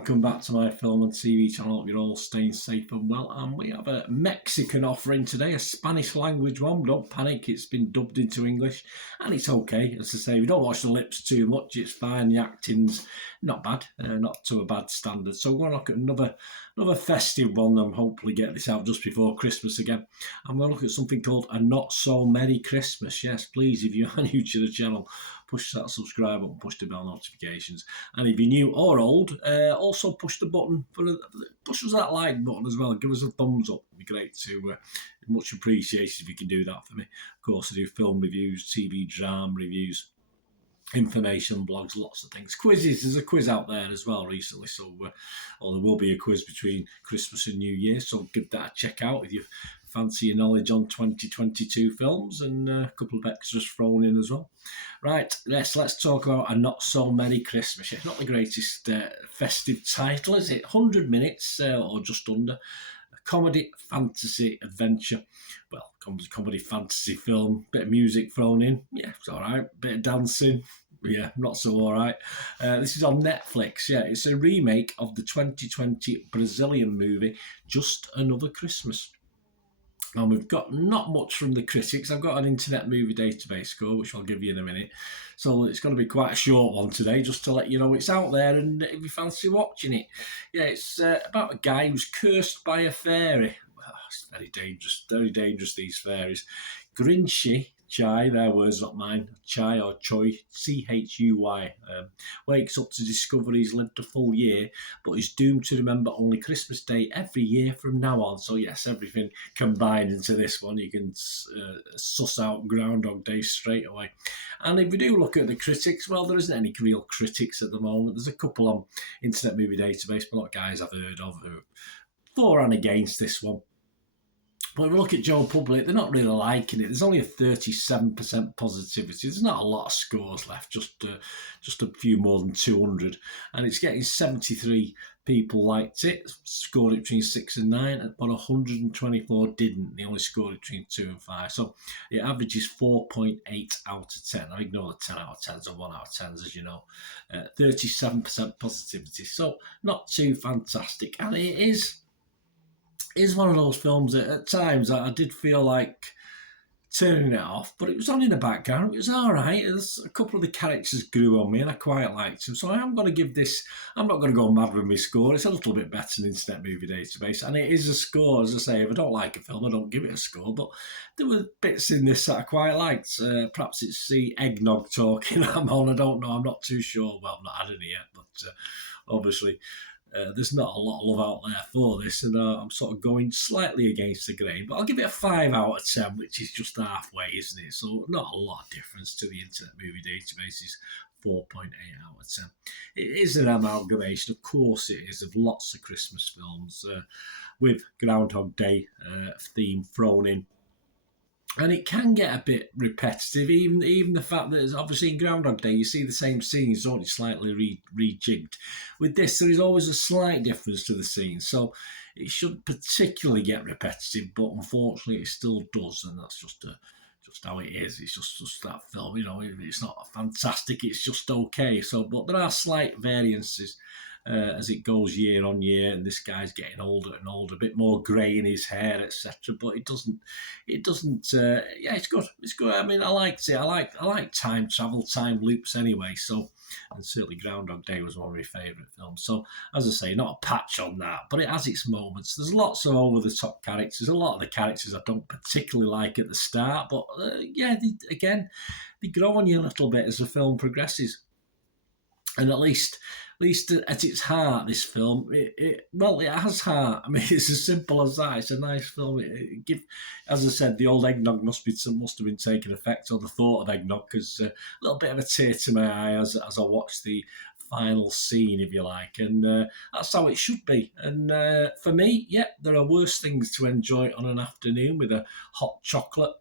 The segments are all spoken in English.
welcome back to my film and TV channel. Hope you're all staying safe and well. And we have a Mexican offering today, a Spanish language one. Don't panic, it's been dubbed into English and it's okay. As I say, if you don't watch the lips too much, it's fine. The acting's not bad, not to a bad standard. So we're going to look at another festive one and hopefully get this out just before Christmas again. I'm going to look at something called A Not So Merry Christmas. Yes, please, if you're new to the channel, push that subscribe button, push the bell notifications. And if you're new or old, also push the button, push us that like button as well. Give us a thumbs up. It'd be great to, much appreciated if you can do that for me. Of course, I do film reviews, TV drama reviews, information blogs, lots of things. Quizzes, there's a quiz out there as well recently, so or there will be a quiz between Christmas and New Year, so give that a check out if you fancy your knowledge on 2022 films, and a couple of extras thrown in as well. Right, let's talk about A Not So Merry Christmas. It's not the greatest festive title, is it? 100 minutes or just under. A comedy, fantasy, adventure. Well, comedy, fantasy film. Bit of music thrown in. Yeah, it's all right. Bit of dancing. Yeah, not so all right. This is on Netflix. Yeah, it's a remake of the 2020 Brazilian movie Just Another Christmas. And we've got not much from the critics. I've got an Internet Movie Database score, which I'll give you in a minute. So it's going to be quite a short one today, just to let you know it's out there and if you fancy watching it. Yeah, it's about a guy who's cursed by a fairy. Well, it's very dangerous, these fairies. Grinchy, Chai, their words, not mine. Chai or Choi, Chuy, wakes up to discover he's lived a full year, but is doomed to remember only Christmas Day every year from now on. So yes, everything combined into this one. You can suss out Groundhog Day straight away. And if we do look at the critics, well, there isn't any real critics at the moment. There's a couple on Internet Movie Database, but not guys I've heard of who are for and against this one. But if we look at Joe Public, they're not really liking it. There's only a 37% positivity. There's not a lot of scores left, just a few more than 200. And it's getting 73 people liked it, scored it between 6 and 9, but 124 didn't. They only scored it between 2 and 5. So it averages 4.8 out of 10. I ignore the 10 out of 10s and 1 out of 10s, as you know. 37% positivity. So not too fantastic. And it is one of those films that at times I did feel like turning it off, but it was on in the background. It was all right. A couple of the characters grew on me and I quite liked them. So I am going to give this, I'm not going to go mad with my score. It's a little bit better than Internet Movie Database. And it is a score, as I say. If I don't like a film, I don't give it a score. But there were bits in this that I quite liked. Perhaps it's the eggnog talking I'm on. I don't know. I'm not too sure. Well, I've not had any yet, but obviously there's not a lot of love out there for this, and I'm sort of going slightly against the grain, but I'll give it a 5 out of 10, which is just halfway, isn't it? So not a lot of difference to the Internet Movie Database's 4.8 out of 10. It is an amalgamation, of course it is, of lots of Christmas films with Groundhog Day theme thrown in. And it can get a bit repetitive, even the fact that obviously in Groundhog Day you see the same scenes, don't you, slightly rejigged. With this, there is always a slight difference to the scenes, so it shouldn't particularly get repetitive, but unfortunately it still does, and that's just how it is. It's just that film, you know. It's not fantastic, it's just okay. So, but there are slight variances as it goes year on year, and this guy's getting older and older, a bit more grey in his hair, etc. But it doesn't. Yeah, it's good. It's good. I mean, I liked it. I like time travel, time loops anyway. So, and certainly Groundhog Day was one of my favourite films. So, as I say, not a patch on that, but it has its moments. There's lots of over the top characters. A lot of the characters I don't particularly like at the start, but yeah, they grow on you a little bit as the film progresses. And at least at its heart, this film, it has heart. I mean, it's as simple as that. It's a nice film. As I said, the old eggnog must have been taking effect, or the thought of eggnog, because a little bit of a tear to my eye as I watched the final scene, if you like, and that's how it should be. And for me, yeah, there are worse things to enjoy on an afternoon with a hot chocolate,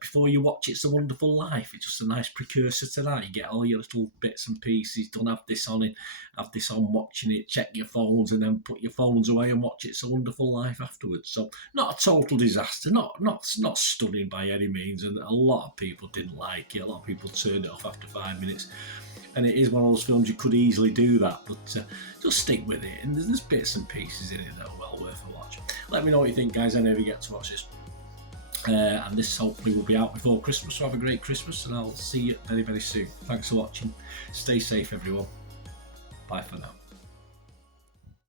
before you watch It's a Wonderful Life. It's just a nice precursor to that. You get all your little bits and pieces. Don't have this on watching it, check your phones, and then put your phones away and watch It's a Wonderful Life afterwards. So not a total disaster, not stunning by any means, and a lot of people didn't like it. A lot of people turned it off after 5 minutes. And it is one of those films you could easily do that, but just stick with it. And there's bits and pieces in it that are well worth a watch. Let me know what you think, guys. I never get to watch this. And this hopefully will be out before Christmas, so have a great Christmas, and I'll see you very, very soon. Thanks for watching. Stay safe, everyone. Bye for now.